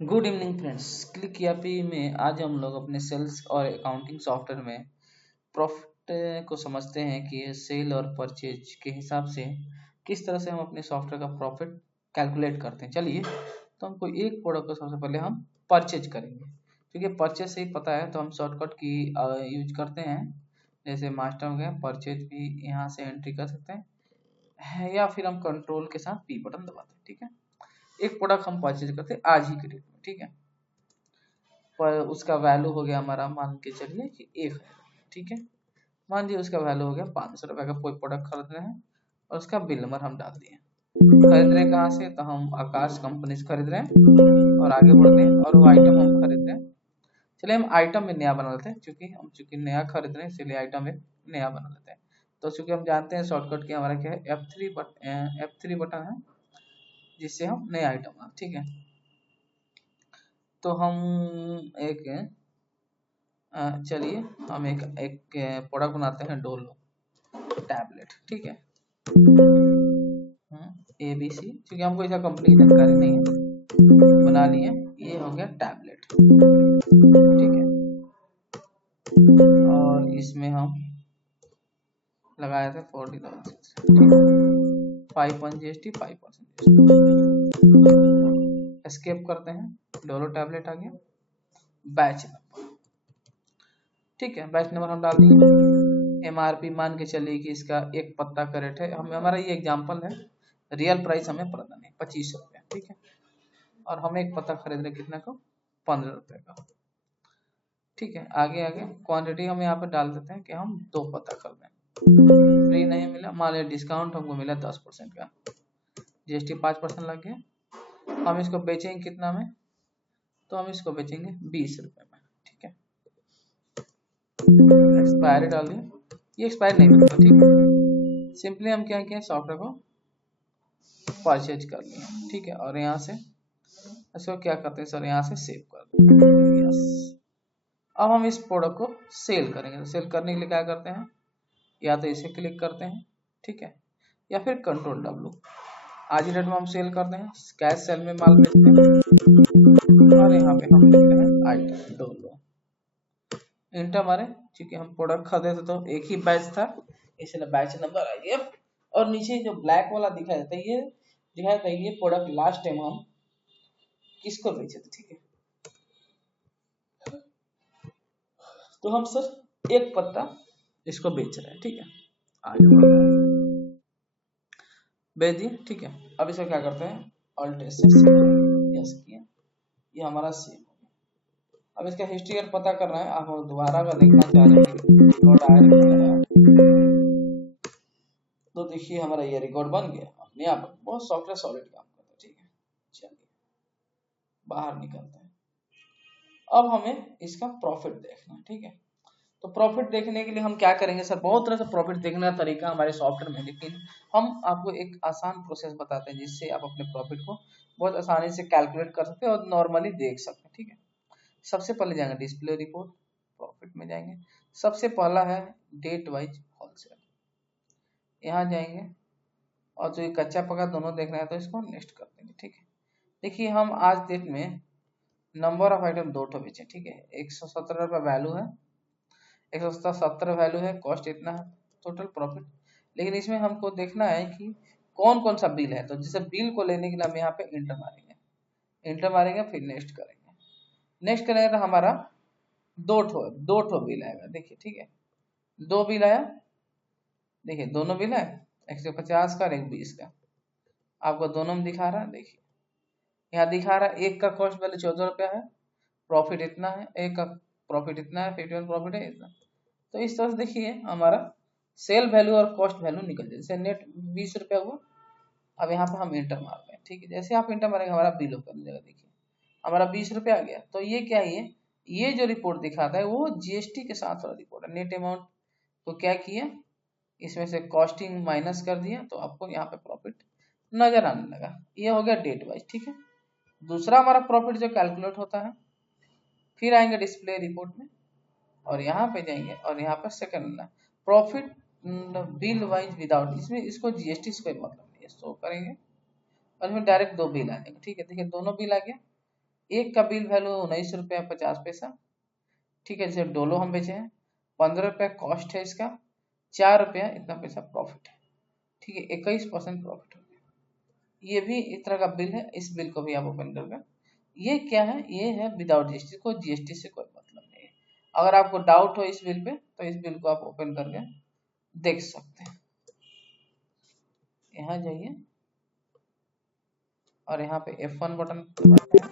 Good evening friends. Click ERP में आज हम लोग अपने सेल्स और अकाउंटिंग सॉफ्टवेयर में प्रॉफिट को समझते हैं कि सेल और परचेज के हिसाब से किस तरह से हम अपने सॉफ्टवेयर का प्रॉफिट कैलकुलेट करते हैं। चलिए, तो हमको एक प्रोडक्ट को सबसे पहले हम परचेज करेंगे, क्योंकि परचेज से ही पता है तो हम शॉर्टकट की यूज करते हैं। जैसे मास्टर हो गया, परचेज भी यहाँ से एंट्री कर सकते हैं या फिर हम कंट्रोल के साथ पी बटन दबाते हैं। ठीक है, एक प्रोडक्ट हम परचेज करते हैं आज ही के डेट में। ठीक है, पर उसका वैल्यू हो गया हमारा, मान के चलिए कि 1,000। ठीक है, मान लीजिए उसका वैल्यू हो गया 500 रुपये का। कोई प्रोडक्ट खरीद रहे हैं और उसका बिल नंबर हम डाल दिए। खरीद रहे कहाँ से, तो हम आकाश कंपनी से खरीद रहे हैं और आगे बढ़ते हैं और वो आइटम हम खरीद रहे हैं। चलिए हम आइटम में नया बना लेते हैं, चूंकि नया खरीद रहे हैं इसलिए आइटम में नया बना लेते हैं। तो चूंकि हम जानते हैं शॉर्टकट की हमारा क्या है, F3 बटन है जिससे हम नया आइटम। ठीक है, तो हम एक चलिए हम एक प्रोडक्ट बनाते हैं, डोलो टैबलेट। ठीक है, ABC, क्योंकि हमको ऐसा कंपनी की जानकारी नहीं है, बना लिए। ये हो गया टैबलेट। ठीक है, और इसमें हम लगाए थे 40,000, 5% GST, 5% एस्केप करते हैं। डोलो टैबलेट आ गया। बैच नंबर, ठीक है, बैच नंबर हम डाल दिए। MRP मान के चलिए कि इसका एक पत्ता का रेट है, हमारा ये एग्जांपल है, रियल प्राइस हमें पता नहीं, 25 रुपये। ठीक है, और हम एक पत्ता खरीद रहे कितने का, 15 रुपये का। ठीक है, आगे आगे क्वांटिटी हम यहाँ पे डाल देते हैं कि हम 2 पत्ता खरीदें। फ्री नहीं मिला, मान लिया डिस्काउंट हमको मिला 10% का, GST 5% लग गया। हम इसको बेचेंगे कितना में, तो हम इसको बेचेंगे 20 रुपये में। ठीक है, एक्सपायरी डाल दिया, ये एक्सपायर नहीं होगा। ठीक है, सिंपली हम क्या किया, सॉफ्टवेयर को परचेज कर लिया। ठीक है, और यहाँ से इसको क्या करते हैं सर, यहाँ से सेव कर देते हैं। यस, अब हम इस प्रोडक्ट को सेल करेंगे। तो सेल करने के लिए क्या करते हैं, या तो इसे क्लिक करते हैं, ठीक है, या फिर कंट्रोल W। आज ही डेट में हम सेल करते हैं, कैश सेल में माल बेचते हैं और यहाँ पे हम लिखते हैं आइटम डोलो, इंटर मारे। क्योंकि हम प्रोडक्ट खरीदे थे तो एक ही बैच था, इसलिए बैच नंबर आ गया। और नीचे जो ब्लैक वाला दिखाई देता है, ये दिखाई देता है ये प्रोडक्ट लास्ट टाइम हम किसको बेचे थे। ठीक है, तो हम सर एक पत्ता इसको बेच रहे हैं। ठीक है, आगे बेच दिए। ठीक है, अब इसको क्या करते हैं, ऑल्ट एस यस किया, ये हमारा सेव हो गया। अब इसका हिस्ट्री अगर पता करना है, आप दोबारा अगर देखना चाह रहे हैं रिकॉर्ड आया तो देखिए हमारा ये रिकॉर्ड बन गया अपने आप। बहुत सॉफ्टवेयर सॉलिड काम करता है। ठीक है, चलिए बाहर निकलते हैं। अब हमें इसका प्रॉफिट देखना है। ठीक है, तो प्रॉफिट देखने के लिए हम क्या करेंगे सर, बहुत तरह से प्रॉफिट देखने का तरीका हमारे सॉफ्टवेयर में, लेकिन हम आपको एक आसान प्रोसेस बताते हैं जिससे आप अपने प्रॉफिट को बहुत आसानी से कैलकुलेट कर सकते हैं और नॉर्मली देख सकते हैं। ठीक है, सबसे पहले जाएंगे डिस्प्ले रिपोर्ट, प्रॉफिट में जाएंगे। सबसे पहला है डेट वाइज होलसेल, यहाँ जाएंगे और जो कच्चा पका दोनों देखना है तो इसको नेक्स्ट कर देंगे। ठीक है, देखिए हम आज डेट में नंबर ऑफ आइटम 2 बेचे। ठीक है, 117 रुपये वैल्यू है, 170 वैल्यू है, कॉस्ट इतना है, टोटल प्रॉफिट। लेकिन इसमें हमको देखना है कि कौन कौन सा बिल है, तो जैसे बिल को लेने के लिए हम यहाँ पे इंटर मारेंगे, फिर नेक्स्ट करेंगे। नेक्स्ट करेंगे तो हमारा दो ठो बिल आएगा। देखिए, ठीक है, 2 बिल आया, देखिए दोनों बिल है, 150 का और 120 का, आपको दोनों में दिखा रहा है। देखिए यहाँ दिखा रहा है, एक का कॉस्ट वैल्यू 14 रुपया है, प्रॉफिट इतना है, एक का प्रॉफिट इतना है, 51 प्रॉफिट है इतना। तो इस तरह से देखिए हमारा सेल वैल्यू और कॉस्ट वैल्यू निकल जाए। जैसे नेट 20 रुपया हुआ, अब यहाँ पे हम इंटर मार रहे हैं। ठीक है, जैसे आप इंटर मारेंगे हमारा बिल ओपन हो जाएगा। देखिए हमारा 20 रुपया आ गया। तो ये क्या है, ये जो रिपोर्ट दिखाता है वो GST के साथ वाला रिपोर्ट है। नेट अमाउंट को क्या किया, इसमें से कॉस्टिंग माइनस कर दिया तो आपको यहाँ पे प्रॉफिट नजर आने लगा। ये हो गया डेट वाइज। ठीक है, दूसरा हमारा प्रॉफिट जो कैलकुलेट होता है, फिर आएंगे डिस्प्ले रिपोर्ट में और यहाँ पे जाएंगे और यहाँ पर second profit bill wise without, इसमें इसको GST से कोई मतलब नहीं है, शो करेंगे और इसमें डायरेक्ट 2 बिल आ जाएंगे। ठीक है, देखिए दोनों बिल आ गया, एक का बिल वैल्यू 19 रुपया 50 पैसा, ठीक है। जैसे डोलो हम बेचे हैं, 15 रुपया कॉस्ट है इसका, 4 रुपया इतना पैसा प्रॉफिट है, ठीक है। 21% प्रॉफिट हो गया। ये भी इस तरह का बिल है, इस बिल को भी आप ओपन करके, ये क्या है, ये है विदाउट जीएसटी, को जीएसटी से कोई मतलब नहीं है। अगर आपको डाउट हो इस बिल पे तो इस बिल को आप ओपन करके देख सकते हैं। यहाँ जाइए और यहाँ पे F1 बटन दबाते हैं,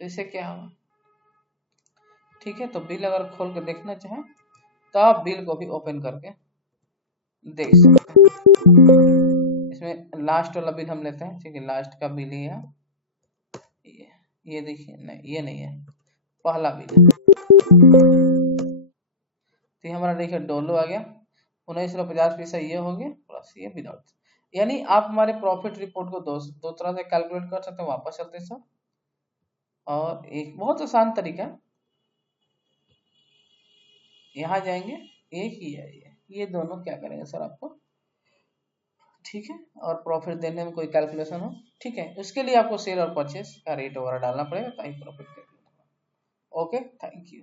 तो इससे क्या होगा, ठीक है। तो बिल अगर खोल के देखना चाहें तो आप बिल को भी ओपन करके देख सकते हैं। इसमें लास्ट वाला बिल हम लेते हैं, ठीक है। लास्ट का बिल ही है ये देखिए, नहीं ये नहीं है, पहला बिल है। तो ये हमारा देखिए डोलो आ गया, 19 रुपया 50 पैसा ये हो गया, प्लस ये विदाउट। यानी आप हमारे प्रॉफिट रिपोर्ट को दो तरह से कैलकुलेट कर सकते हैं। वापस चलते हैं सर, और एक बहुत आसान तरीका, यहाँ जाएंगे, एक ही है ये दोनों क्या करेंगे सर आपको, ठीक है। और प्रॉफिट देने में कोई कैलकुलेशन हो, ठीक है, उसके लिए आपको सेल और परचेस का रेट वगैरह डालना पड़ेगा ताकि प्रॉफिट कैलकुलेट हो। Okay, thank you.